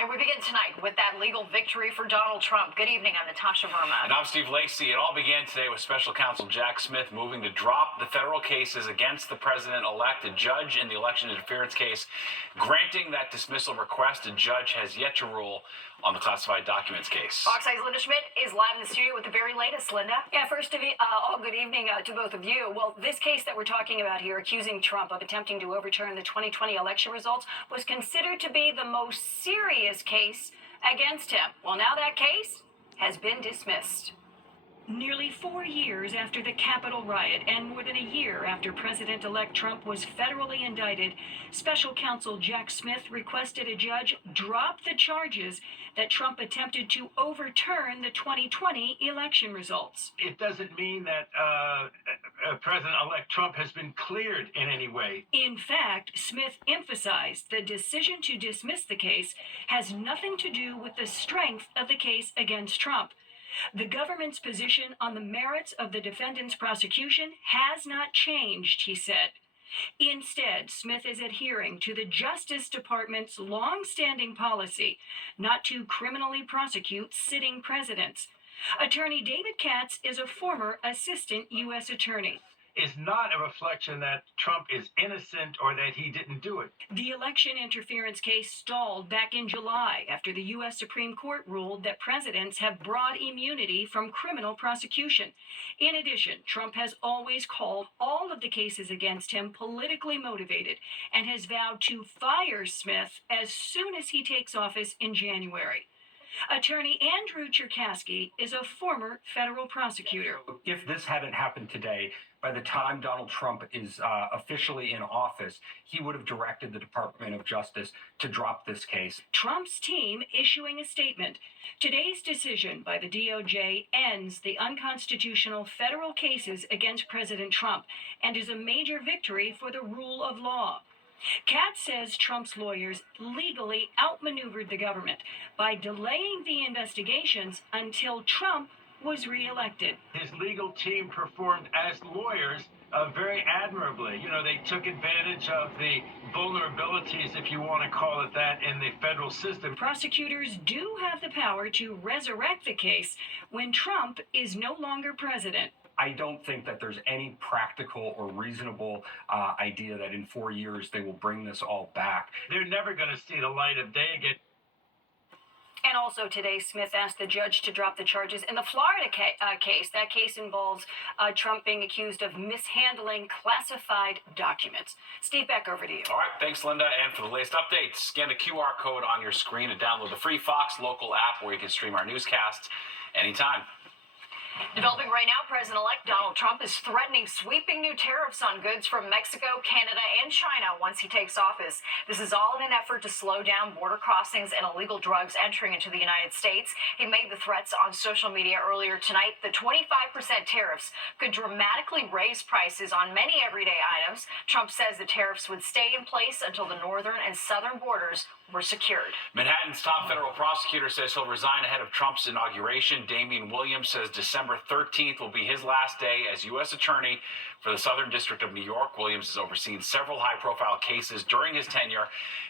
And we begin tonight with that legal victory for Donald Trump. Good evening, I'm Natasha Verma. And I'm Steve Lacey. It all began today with special counsel Jack Smith moving to drop the federal cases against the president-elect. A judge in the election interference case granting that dismissal request. A judge has yet to rule on the classified documents case. Fox 8's Linda Schmidt is live in the studio with the very latest. Linda? Yeah, first of all, good evening to both of you. Well, this case that we're talking about here, accusing Trump of attempting to overturn the 2020 election results, was considered to be the most serious case against him. Well, now that case has been dismissed. Nearly 4 years after the Capitol riot and more than a year after President-elect Trump was federally indicted, special counsel Jack Smith requested a judge drop the charges that Trump attempted to overturn the 2020 election results. It doesn't mean that President-elect Trump has been cleared in any way. In fact, Smith emphasized the decision to dismiss the case has nothing to do with the strength of the case against Trump. The government's position on the merits of the defendant's prosecution has not changed, he said. Instead, Smith is adhering to the Justice Department's long-standing policy not to criminally prosecute sitting presidents. Attorney David Katz is a former assistant U.S. attorney. Is not a reflection that Trump is innocent or that he didn't do it. The election interference case stalled back in July after the U.S. Supreme Court ruled that presidents have broad immunity from criminal prosecution. In addition, Trump has always called all of the cases against him politically motivated and has vowed to fire Smith as soon as he takes office in January. Attorney Andrew Cherkasky is a former federal prosecutor. If this hadn't happened today, by the time Donald Trump is officially in office, he would have directed the Department of Justice to drop this case. Trump's team issuing a statement. Today's decision by the DOJ ends the unconstitutional federal cases against President Trump and is a major victory for the rule of law. Katz says Trump's lawyers legally outmaneuvered the government by delaying the investigations until Trump was reelected. His legal team performed as lawyers very admirably. You know, they took advantage of the vulnerabilities, if you want to call it that, in the federal system. Prosecutors do have the power to resurrect the case when Trump is no longer president. I don't think that there's any practical or reasonable idea that in 4 years they will bring this all back. They're never going to see the light of day again. And also today, Smith asked the judge to drop the charges in the Florida case. That case involves Trump being accused of mishandling classified documents. Steve, back over to you. All right, thanks, Linda. And for the latest updates, scan the QR code on your screen and download the free Fox local app where you can stream our newscasts anytime. Developing right now, President-elect Donald Trump is threatening sweeping new tariffs on goods from Mexico, Canada, and China once he takes office. This is all in an effort to slow down border crossings and illegal drugs entering into the United States. He made the threats on social media earlier tonight. The 25% tariffs could dramatically raise prices on many everyday items. Trump says the tariffs would stay in place until the northern and southern borders were secured. Manhattan's top federal prosecutor says he'll resign ahead of Trump's inauguration. Damian Williams says December 13th will be his last day as U.S. attorney for the Southern District of New York. Williams has overseen several high-profile cases during his tenure,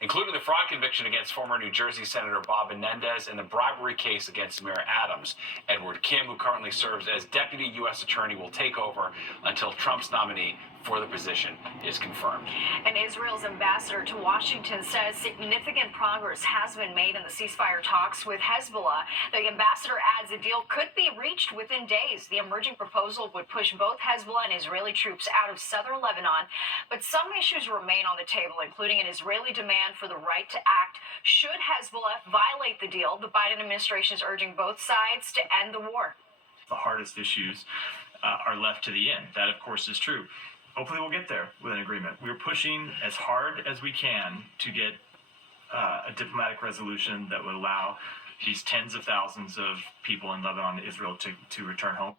including the fraud conviction against former New Jersey Senator Bob Menendez and the bribery case against Mayor Adams. Edward Kim, who currently serves as deputy U.S. attorney, will take over until Trump's nominee for the position is confirmed. And Israel's ambassador to Washington says significant progress has been made in the ceasefire talks with Hezbollah. The ambassador adds a deal could be reached within days. The emerging proposal would push both Hezbollah and Israeli troops out of southern Lebanon. But some issues remain on the table, including an Israeli demand for the right to act should Hezbollah violate the deal. The Biden administration is urging both sides to end the war. The hardest issues are left to the end. That, of course, is true. Hopefully we'll get there with an agreement. We're pushing as hard as we can to get a diplomatic resolution that would allow these tens of thousands of people in Lebanon and Israel to return home.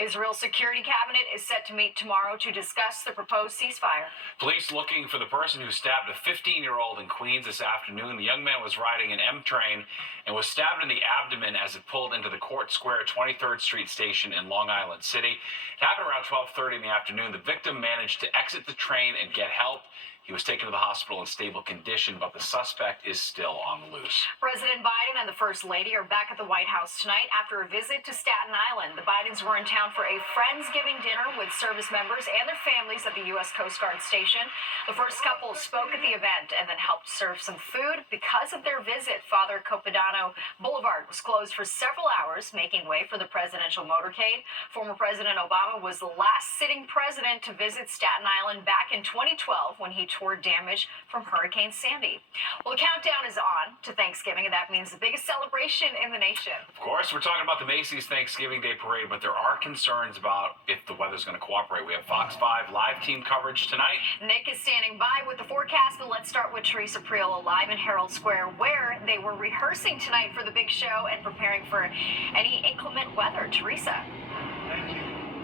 Israel's security cabinet is set to meet tomorrow to discuss the proposed ceasefire. Police looking for the person who stabbed a 15-year-old in Queens this afternoon. The young man was riding an M train and was stabbed in the abdomen as it pulled into the Court Square 23rd Street station in Long Island City. It happened around 12:30 in the afternoon. The victim managed to exit the train and get help. He He was taken to the hospital in stable condition, but the suspect is still on the loose. President Biden and the First Lady are back at the White House tonight after a visit to Staten Island. The Bidens were in town for a Friendsgiving dinner with service members and their families at the U.S. Coast Guard station. The first couple spoke at the event and then helped serve some food. Because of their visit, Father Capodanno Boulevard was closed for several hours, making way for the presidential motorcade. Former President Obama was the last sitting president to visit Staten Island back in 2012 when he toured damage from Hurricane Sandy. Well, the countdown is on to Thanksgiving, and that means the biggest celebration in the nation. Of course, we're talking about the Macy's Thanksgiving Day Parade, but there are concerns about if the weather's going to cooperate. We have Fox 5 live team coverage tonight. Nick is standing by with the forecast, but let's start with Teresa Priola live in Herald Square, where they were rehearsing tonight for the big show and preparing for any inclement weather. Teresa.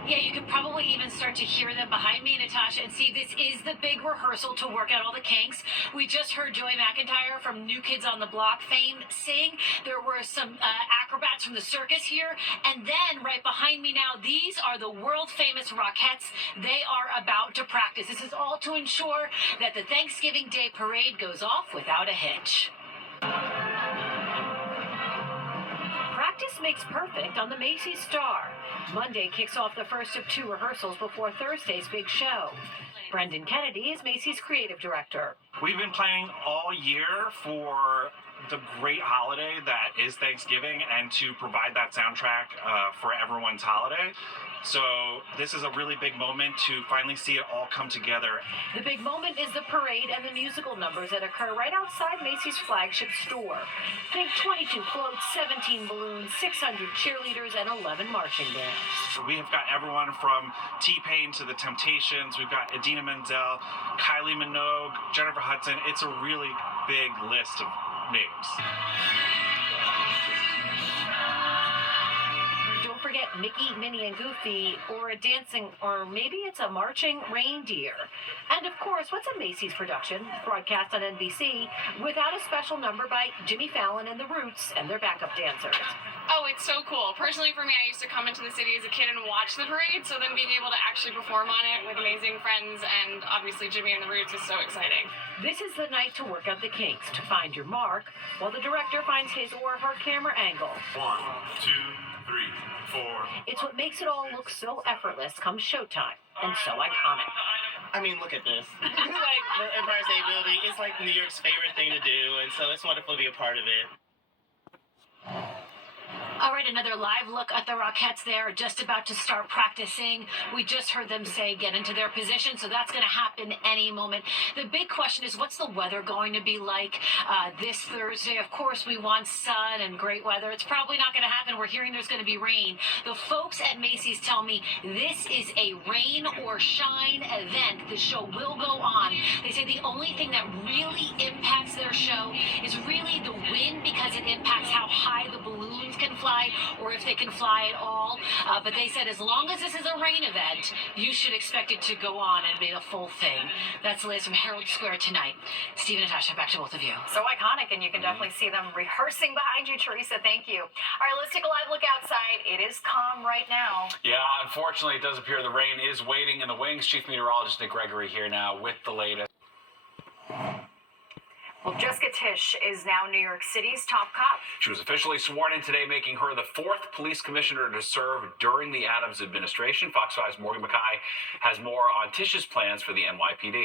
Yeah, you could probably even start to hear them behind me, Natasha, and see this is the big rehearsal to work out all the kinks. We just heard Joey McIntyre from New Kids on the Block fame sing. There were some acrobats from the circus here. And then right behind me now, these are the world famous Rockettes. They are about to practice. This is all to ensure that the Thanksgiving Day Parade goes off without a hitch. Practice makes perfect on the Macy's Star. Monday kicks off the first of 2 rehearsals before Thursday's big show. Brendan Kennedy is Macy's creative director. We've been planning all year for the great holiday that is Thanksgiving and to provide that soundtrack for everyone's holiday. So this is a really big moment to finally see it all come together. The big moment is the parade and the musical numbers that occur right outside Macy's flagship store. Think 22 floats, 17 balloons, 600 cheerleaders, and 11 marching bands. We have got everyone from T-Pain to the Temptations. We've got Idina Menzel, Kylie Minogue, Jennifer Hudson. It's a really big list of names. Don't forget Mickey, Minnie, and Goofy, or a dancing, or maybe it's a marching reindeer. And of course, what's a Macy's production, broadcast on NBC, without a special number by Jimmy Fallon and the Roots and their backup dancers. Oh, it's so cool. Personally, for me, I used to come into the city as a kid and watch the parade, so then being able to actually perform on it with amazing friends and obviously Jimmy and the Roots is so exciting. This is the night to work out the kinks, to find your mark, while the director finds his or her camera angle. 1, 2, 3, 4. It's what makes it all look so effortless come showtime, and so iconic. I mean, look at this. Like, the Empire State Building, it's like New York's favorite thing to do, and so it's wonderful to be a part of it. All right, another live look at the Rockettes. They're just about to start practicing. We just heard them say get into their position, so that's going to happen any moment. The big question is, what's the weather going to be like this Thursday? Of course, we want sun and great weather. It's probably not going to happen. We're hearing there's going to be rain. The folks at Macy's tell me this is a rain or shine event. The show will go on. They say the only thing that really impacts their show is really the wind, because it impacts how high the balloons can fly, or if they can fly at all. But they said as long as this is a rain event, you should expect it to go on and be the full thing. That's the latest from Herald Square tonight. Steve and Natasha, back to both of you. So iconic, and you can definitely see them rehearsing behind you, Teresa. Thank you. All right, let's take a live look outside. It is calm right now. Yeah, unfortunately, it does appear the rain is waiting in the wings. Chief Meteorologist Nick Gregory here now with the latest. Well, Jessica Tisch is now New York City's top cop. She was officially sworn in today, making her the 4th police commissioner to serve during the Adams administration. Fox 5's Morgan McKay has more on Tisch's plans for the NYPD. The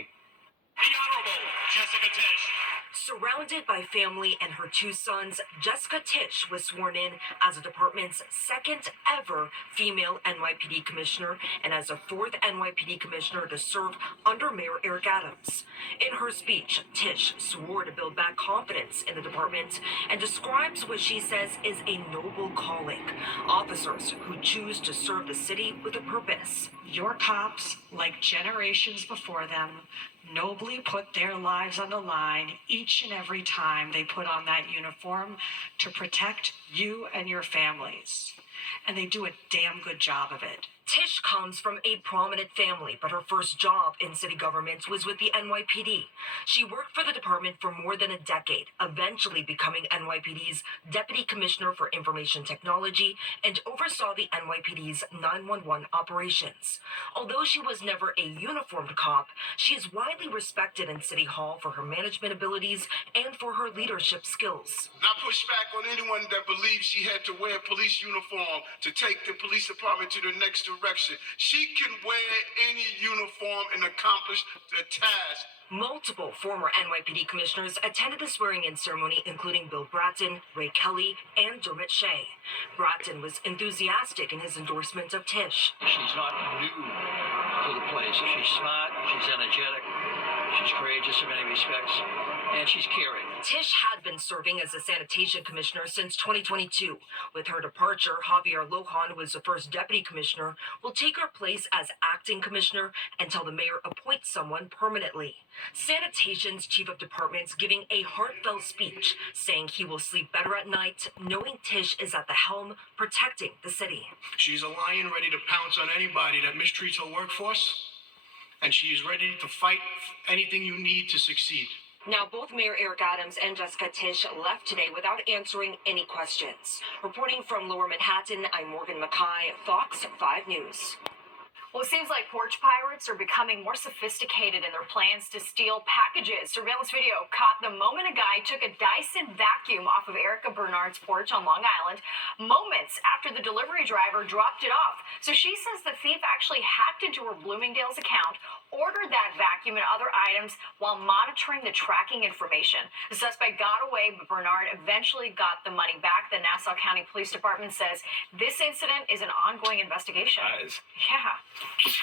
Honorable Jessica Tisch. Surrounded by family and her 2 sons, Jessica Tisch was sworn in as the department's 2nd ever female NYPD commissioner and as the 4th NYPD commissioner to serve under Mayor Eric Adams. In her speech, Tisch swore to build back confidence in the department and describes what she says is a noble calling: officers who choose to serve the city with a purpose. Your cops, like generations before them, nobly put their lives on the line each and every time they put on that uniform to protect you and your families. And they do a damn good job of it. Tish comes from a prominent family, but her first job in city government was with the NYPD. She worked for the department for more than a decade, eventually becoming NYPD's Deputy Commissioner for Information Technology and oversaw the NYPD's 911 operations. Although she was never a uniformed cop, she is widely respected in City Hall for her management abilities and for her leadership skills. I push back on anyone that believes she had to wear a police uniform to take the police department to the next direction. She can wear any uniform and accomplish the task. Multiple former NYPD commissioners attended the swearing-in ceremony, including Bill Bratton, Ray Kelly, and Dermot Shea. Bratton was enthusiastic in his endorsement of Tish. She's not new to the place. She's smart, she's energetic, she's courageous in many respects, and she's caring. Tish had been serving as a sanitation commissioner since 2022. With her departure, Javier Lohan, who was the first deputy commissioner, will take her place as acting commissioner until the mayor appoints someone permanently. Sanitation's chief of departments giving a heartfelt speech, saying he will sleep better at night knowing Tish is at the helm protecting the city. She's a lion ready to pounce on anybody that mistreats her workforce, and she is ready to fight anything you need to succeed. Now, both Mayor Eric Adams and Jessica Tish left today without answering any questions. Reporting from Lower Manhattan, I'm Morgan Mackay, Fox 5 News. Well, it seems like porch pirates are becoming more sophisticated in their plans to steal packages. Surveillance video caught the moment a guy took a Dyson vacuum off of Erica Bernard's porch on Long Island moments after the delivery driver dropped it off. So she says the thief actually hacked into her Bloomingdale's account, ordered that vacuum and other items while monitoring the tracking information. The suspect got away, but Bernard eventually got the money back. The Nassau County Police Department says this incident is an ongoing investigation. That is. Yeah.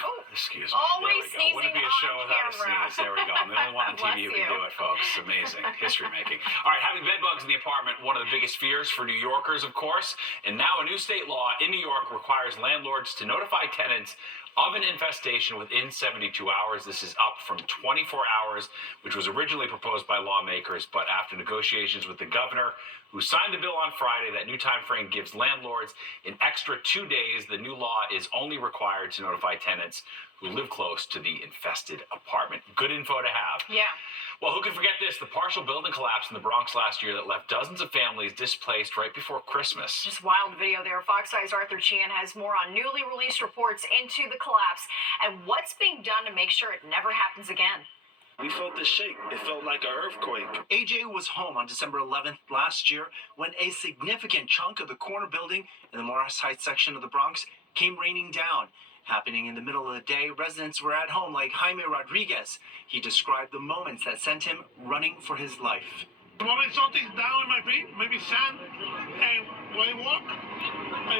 Oh, excuse me. Always There we go. Wouldn't sneezing be a show on without a camera. sneeze. There we go. I'm the only one on TV who can do it, folks. It's amazing. History making. All right, having bed bugs in the apartment, one of the biggest fears for New Yorkers, of course. And now a new state law in New York requires landlords to notify tenants of an infestation within 72 hours. This is up from 24 hours, which was originally proposed by lawmakers, but after negotiations with the governor, who signed the bill on Friday, that new time frame gives landlords an extra 2 days. The new law is only required to notify tenants who live close to the infested apartment. Good info to have. Yeah. Well, who can forget this? The partial building collapse in the Bronx last year that left dozens of families displaced right before Christmas. Just wild video there. Fox 5's Arthur Sheehan has more on newly released reports into the collapse and what's being done to make sure it never happens again. We felt the shake. It felt like an earthquake. AJ was home on December 11th last year when a significant chunk of the corner building in the Morris Heights section of the Bronx came raining down. Happening in the middle of the day, residents were at home like Jaime Rodriguez. He described the moments that sent him running for his life. The moment something's down in my feet, maybe sand, and when I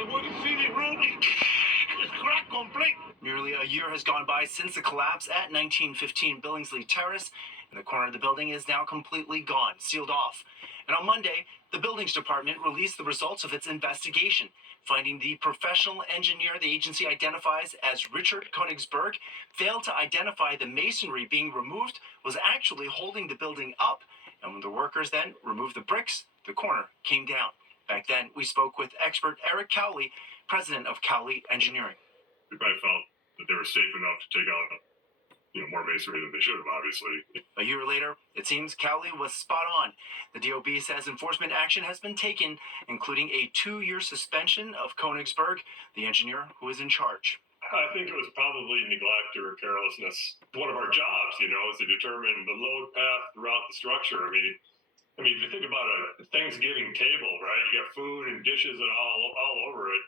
walk and see the room, it's cracked complete. Nearly a year has gone by since the collapse at 1915 Billingsley Terrace, and the corner of the building is now completely gone, sealed off. And on Monday, the buildings department released the results of its investigation, finding the professional engineer the agency identifies as Richard Konigsberg failed to identify the masonry being removed was actually holding the building up. And when the workers then removed the bricks, the corner came down. Back then, we spoke with expert Eric Cowley, president of Cowley Engineering. We probably felt that they were safe enough to take out more masonry than they should have, obviously. A year later, it seems Cowley was spot on. The DOB says enforcement action has been taken, including a 2-year suspension of Konigsberg, the engineer who is in charge. I think it was probably neglect or carelessness. One of our jobs, is to determine the load path throughout the structure. I mean, if you think about a Thanksgiving table, right? You got food and dishes and all over it.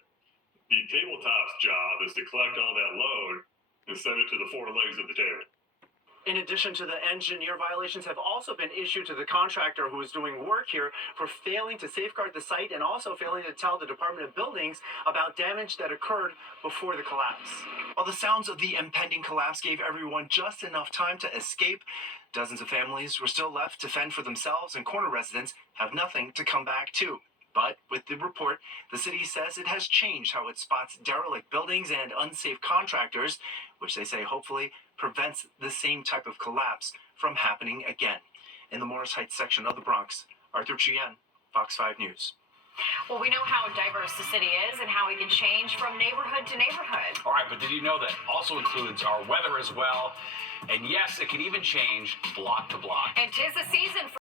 The tabletop's job is to collect all that load and send it to the 4 legs of the table. In addition to the engineer, violations have also been issued to the contractor who is doing work here for failing to safeguard the site and also failing to tell the Department of Buildings about damage that occurred before the collapse. While the sounds of the impending collapse gave everyone just enough time to escape, dozens of families were still left to fend for themselves, and corner residents have nothing to come back to. But with the report, the city says it has changed how it spots derelict buildings and unsafe contractors, which they say hopefully prevents the same type of collapse from happening again. In the Morris Heights section of the Bronx, Arthur Chien, Fox 5 News. Well, we know how diverse the city is and how it can change from neighborhood to neighborhood. All right, but did you know that also includes our weather as well? And yes, it can even change block to block. And 'tis the season for